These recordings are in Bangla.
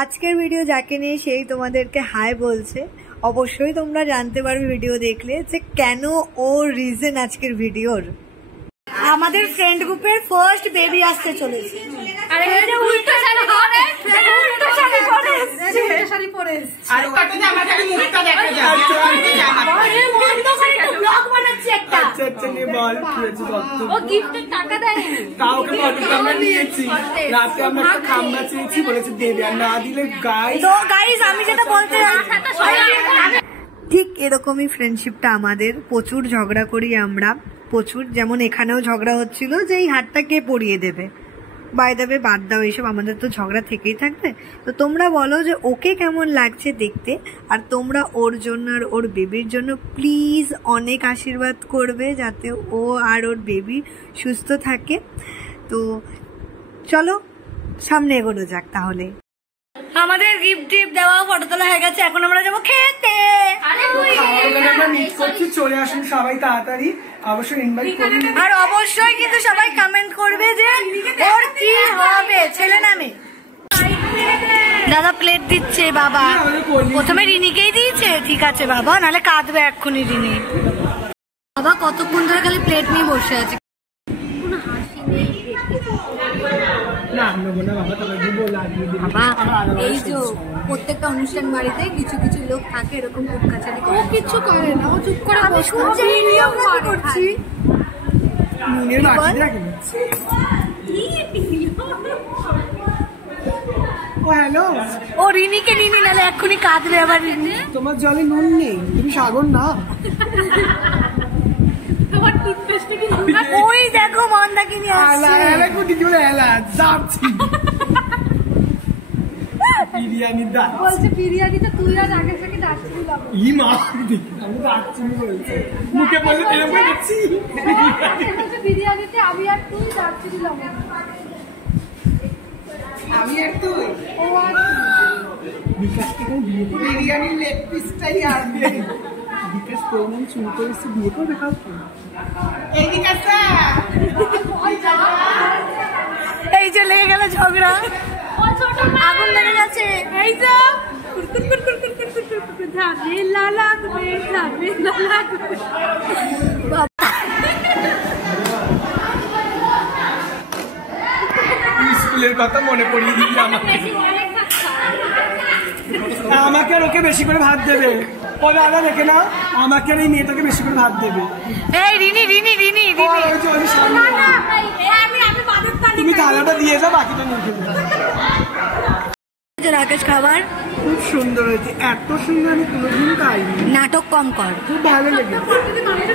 আজকের ভিডিও যাকে নিয়ে সেই তোমাদেরকে হাই বলছে, অবশ্যই তোমরা জানতে পারবে ভিডিও দেখলে যে কেন ও রিজন আজকের ভিডিওর। আমাদের ফ্রেন্ড গ্রুপের ফার্স্ট বেবি আসতে চলেছে। আমি যেটা বলতে ঠিক এরকমই ফ্রেন্ডশিপটা আমাদের। প্রচুর ঝগড়া করি আমরা, প্রচুর। যেমন এখানেও ঝগড়া হচ্ছিল যে এই হাতটা কে পরিয়ে দেবে। বাই দ্য ওয়ে বাদ দাও এইসব, আমাদের তো ঝগড়া থেকেই থাকবে। তো তোমরা বলো যে ওকে কেমন লাগছে দেখতে, আর তোমরা ওর জন্য আর ওর বেবির জন্য প্লিজ অনেক আশীর্বাদ করবে যাতে ও আর ওর বেবি সুস্থ থাকে। তো চলো সামনে এগোনো যাক। তাহলে আমাদের গিফট টিপ দেওয়া, ফটো তোলা হয়ে গেছে, এখন আমরা যাবো খেতে। চলে আসুন সবাই তাড়াতাড়ি, অবশ্যই ইনভাইট করুন। আর অবশ্যই কিন্তু সবাই কমেন্ট করবে যে ওর কি হবে, ছেলে না মেয়ে। দাদা প্লেট দিচ্ছে বাবা, প্রথমে রিনিকেই দিয়েছে। ঠিক আছে বাবা, নাহলে কাঁদবে এক্ষুনি রিনি। বাবা কতক্ষণ ধরে খালি প্লেট নিয়ে বসে আছে। এই যে প্রত্যেকটা অনুষ্ঠান বাড়িতে কিছু কিছু লোক থাকে এরকম কুটকাচারি করে, কিছু করে না, ও চুপ করে করছি। ও রিনিকে রিনি নালে এক্ষুনি কাঁদবে আবার। রিনি তোমার জলে নুন নেই, তুমি সাগর না। ওই দেখো মন্দাকিনী আসছে। বলছে বিরিয়ানিটা তুই আর আগে থেকে ডাকছিলাম। বিরিয়ানিতে আমি আর তুই ডাকছিলাম। আমি আর তুই বিকাশ থেকে বিরিয়ানির লেগ পিসটাই আসবে। বিকাশ প্রমাণ শুরু করেছে, বিয়ে করবে কাউকে। এই যে লেগে গেল ঝগড়া, আগুন লেগে গেছে। এই যে স্কুলের কথা মনে পড়িয়ে দিবি আমাকে আর ওকে বেশি করে ভাত দেবে। ও দাদা দেখে না, আমাকে আর এই মেয়েটাকে বেশি করে ভাত দেবে। এই রিনি রিনি রিনি তুমি থালাটা দিয়ে যাও, বাকিটা নিয়ে খেতে। রাকেশ খাবার খুব সুন্দর হয়েছে, এত সুন্দর আমি কোনোদিন খাইনি। নাটক কম কর, খুব ভালো লেগেছে।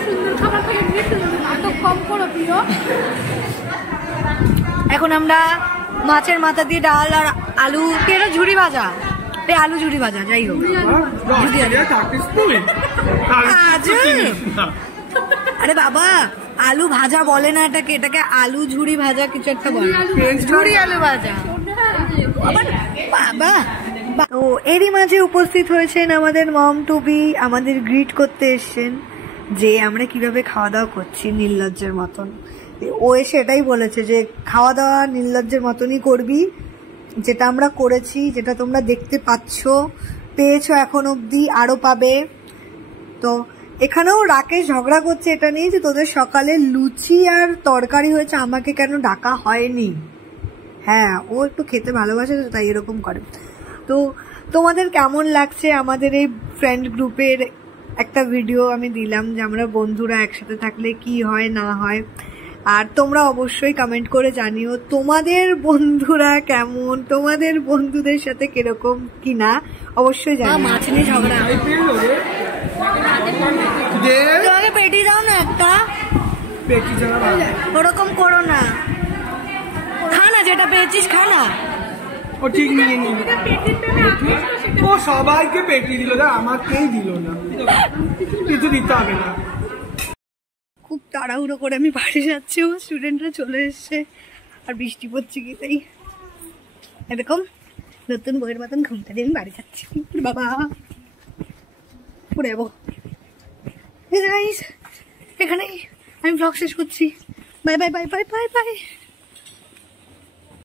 সুন্দর খাবার নাটক কম করো প্রিয়। এখন আমরা মাছের মাথা দিয়ে ডাল আর আলু, কেন ঝুড়ি ভাজা, এই আলু ঝুড়ি ভাজা, যাই হোক। আরে বাবা আলু ভাজা বলে না এটাকে, এটাকে আলু ঝুড়ি ভাজা কিছু একটা বলে, ঝুড়ি আলু ভাজা। বাবা তো এরই মাঝে উপস্থিত হয়েছেন আমাদের মম টু বি, আমাদের গ্রিট করতে এসছেন যে আমরা কিভাবে খাওয়া দাওয়া করছি নির্লজ্জের মতন। ও এসে এটাই বলেছে যে খাওয়া দাওয়া নির্লজ্জের মতনই করবি, যেটা আমরা করেছি, যেটা তোমরা দেখতে পেয়েছো এখন অবধি, আরো পাবে। তো এখানেও রাকেশ ঝগড়া করছে এটা নিয়ে যে তোদের সকালে লুচি আর তরকারি হয়েছে, আমাকে কেন ডাকা হয়নি। হ্যাঁ ও একটু খেতে ভালোবাসে তাই এরকম করে। তো তোমাদের কেমন লাগছে আমাদের এই ফ্রেন্ড গ্রুপের একটা ভিডিও আমি দিলাম যে আমরা বন্ধুরা একসাথে থাকলে কি হয় না হয়। আর তোমরা অবশ্যই কমেন্ট করে জানিও তোমাদের বন্ধুরা কেমন, তোমাদের বন্ধুদের সাথে কিরকম কি না অবশ্যই জানিও। মাছ নিয়ে ঝগড়া, তোমাকে পেটি দাও না একটা, ওরকম করো না, খা না যেটা পেয়েছিস খা না। ও ঠিক নিয়ে নিল, ও সবাইকে পেটি দিল, আমাকেই দিল না, কিছু দিতে হবে না। খুব তাড়াহুড়ো করে আমি বাড়ি যাচ্ছি, ও স্টুডেন্টরা চলে এসছে আর বৃষ্টি পড়ছে কি তাই এরকম নতুন বইয়ের মতন ঘুমটা দিয়ে আমি বাড়ি যাচ্ছি। বাবা পড়ে যাবো। এখানেই আমি ব্লগ শেষ করছি। Bye bye bye bye bye bye.